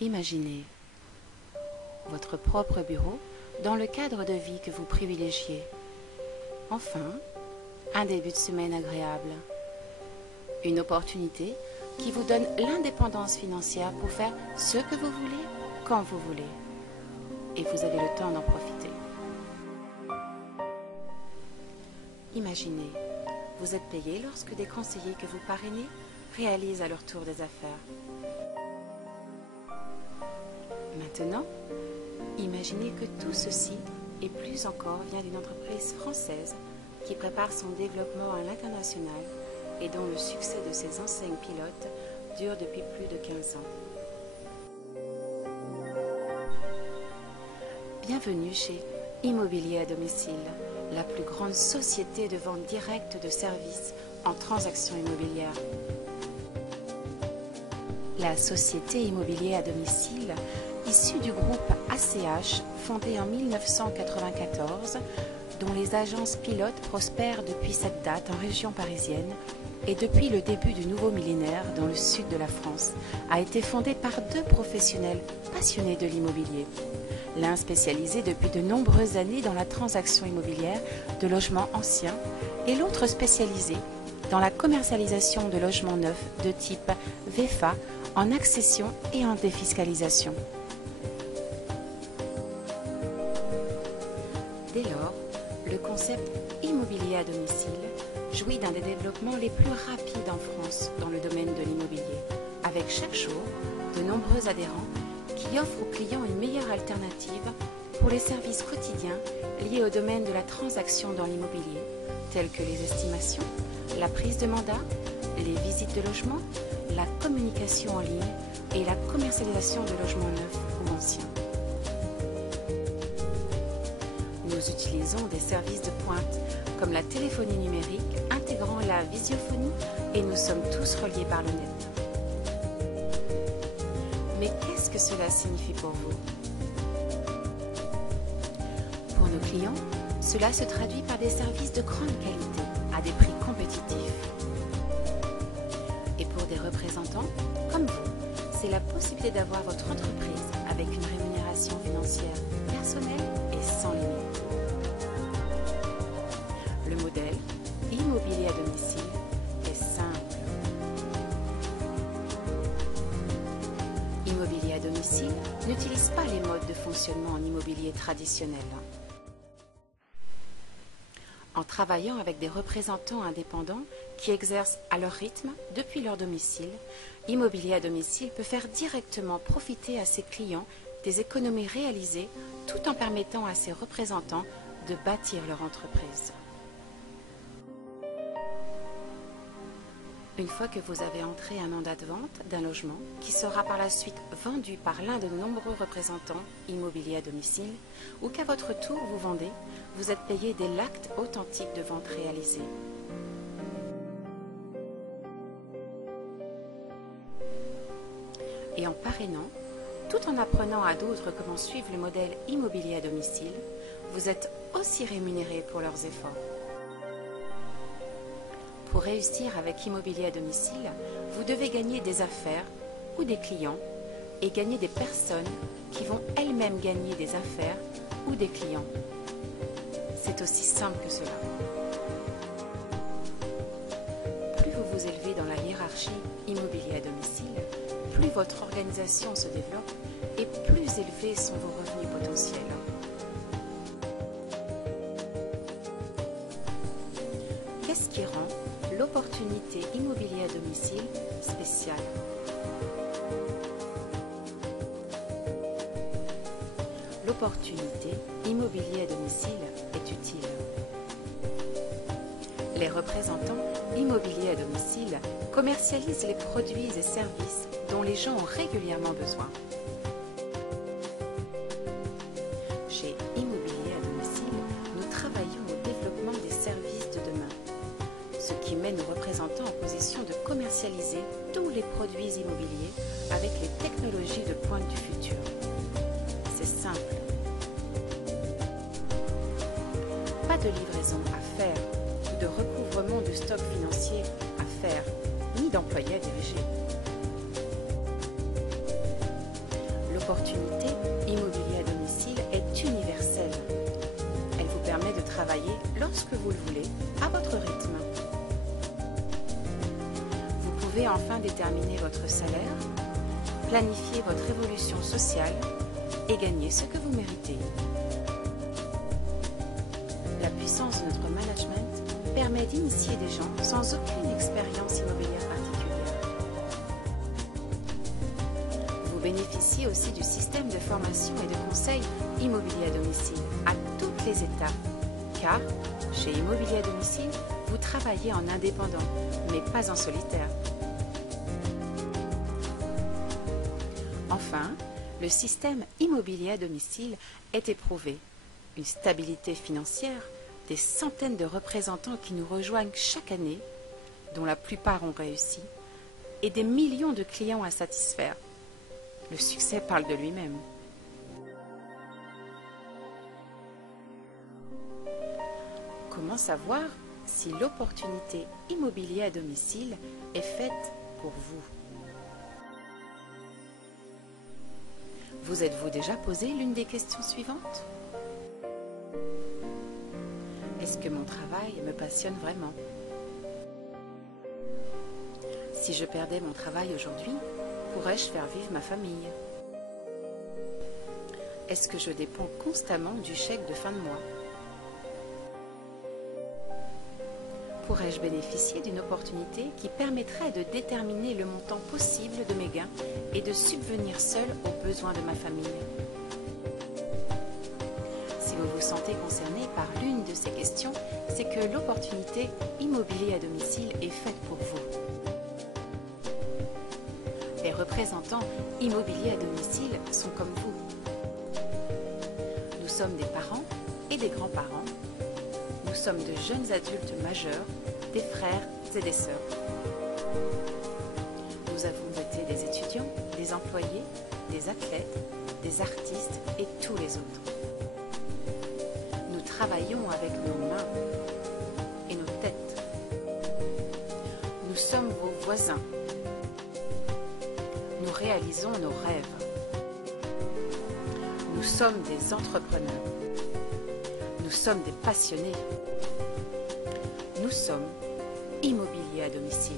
Imaginez votre propre bureau dans le cadre de vie que vous privilégiez. Enfin, un début de semaine agréable. Une opportunité qui vous donne l'indépendance financière pour faire ce que vous voulez, quand vous voulez. Et vous avez le temps d'en profiter. Imaginez, vous êtes payé lorsque des conseillers que vous parrainez réalisent à leur tour des affaires. Maintenant, imaginez que tout ceci et plus encore vient d'une entreprise française qui prépare son développement à l'international et dont le succès de ses enseignes pilotes dure depuis plus de 15 ans. Bienvenue chez Immobilier à domicile, la plus grande société de vente directe de services en transactions immobilières. La société Immobilier à domicile, issue du groupe ACH, fondé en 1994, dont les agences pilotes prospèrent depuis cette date en région parisienne et depuis le début du nouveau millénaire dans le sud de la France, a été fondée par deux professionnels passionnés de l'immobilier. L'un spécialisé depuis de nombreuses années dans la transaction immobilière de logements anciens et l'autre spécialisé dans la commercialisation de logements neufs de type VFA en accession et en défiscalisation. Dès lors, le concept immobilier à domicile jouit d'un des développements les plus rapides en France dans le domaine de l'immobilier, avec chaque jour de nombreux adhérents qui offrent aux clients une meilleure alternative pour les services quotidiens liés au domaine de la transaction dans l'immobilier, tels que les estimations, la prise de mandat, les visites de logement, la communication en ligne et la commercialisation de logements neufs ou anciens. Nous utilisons des services de pointe comme la téléphonie numérique intégrant la visiophonie et nous sommes tous reliés par le net. Mais qu'est-ce que cela signifie pour vous? Pour nos clients, cela se traduit par des services de grande qualité à des prix compétitifs. Et pour des représentants comme vous, c'est la possibilité d'avoir votre entreprise avec une rémunération financière personnelle et sans limite. Le modèle immobilier à domicile est simple. Immobilier à domicile n'utilise pas les modes de fonctionnement en immobilier traditionnel. En travaillant avec des représentants indépendants qui exercent à leur rythme depuis leur domicile, Immobilier à domicile peut faire directement profiter à ses clients des économies réalisées tout en permettant à ses représentants de bâtir leur entreprise. Une fois que vous avez entré un mandat de vente d'un logement qui sera par la suite vendu par l'un de nombreux représentants immobiliers à domicile ou qu'à votre tour vous vendez, vous êtes payé dès l'acte authentique de vente réalisé. Et en parrainant, tout en apprenant à d'autres comment suivre le modèle immobilier à domicile, vous êtes aussi rémunéré pour leurs efforts. Pour réussir avec Immobilier à domicile, vous devez gagner des affaires ou des clients et gagner des personnes qui vont elles-mêmes gagner des affaires ou des clients. C'est aussi simple que cela. Plus vous vous élevez dans la hiérarchie Immobilier à domicile, plus votre organisation se développe et plus élevés sont vos revenus potentiels. Qu'est-ce qui rend l'opportunité immobilier à domicile spéciale? L'opportunité immobilier à domicile est utile. Les représentants immobiliers à domicile commercialisent les produits et services dont les gens ont régulièrement besoin. Chez Immobilier à domicile, nous travaillons au développement des services de demain, ce qui met nos représentants en position de commercialiser tous les produits immobiliers avec les technologies de pointe du futur. C'est simple. Pas de livraison à faire ou de recouvrement de stock financier à faire, ni d'employés à diriger. L'opportunité immobilier à domicile est universelle. Elle vous permet de travailler lorsque vous le voulez, à votre rythme. Vous pouvez enfin déterminer votre salaire, planifier votre évolution sociale et gagner ce que vous méritez. La puissance de notre management permet d'initier des gens sans aucune expérience immobilière particulière. Vous bénéficiez aussi du système de formation et de conseil immobilier à domicile à toutes les étapes, car chez Immobilier à domicile, vous travaillez en indépendant, mais pas en solitaire. Enfin, le système immobilier à domicile est éprouvé. Une stabilité financière, des centaines de représentants qui nous rejoignent chaque année, dont la plupart ont réussi, et des millions de clients à satisfaire. Le succès parle de lui-même. Comment savoir si l'opportunité immobilier à domicile est faite pour vous? Vous êtes-vous déjà posé l'une des questions suivantes? Est-ce que mon travail me passionne vraiment? Si je perdais mon travail aujourd'hui, pourrais-je faire vivre ma famille? Est-ce que je dépends constamment du chèque de fin de mois? Pourrais-je bénéficier d'une opportunité qui permettrait de déterminer le montant possible de mes gains et de subvenir seul aux besoins de ma famille? Si vous vous sentez concerné par l'une de ces questions, c'est que l'opportunité immobilier à domicile est faite pour vous. Les représentants immobiliers à domicile sont comme vous. Nous sommes des parents et des grands-parents. Nous sommes de jeunes adultes majeurs, des frères et des sœurs. Nous avons été des étudiants, des employés, des athlètes, des artistes et tous les autres. Nous travaillons avec nos mains et nos têtes. Nous sommes vos voisins. Nous réalisons nos rêves. Nous sommes des entrepreneurs. Nous sommes des passionnés. Nous sommes Immobilier à domicile.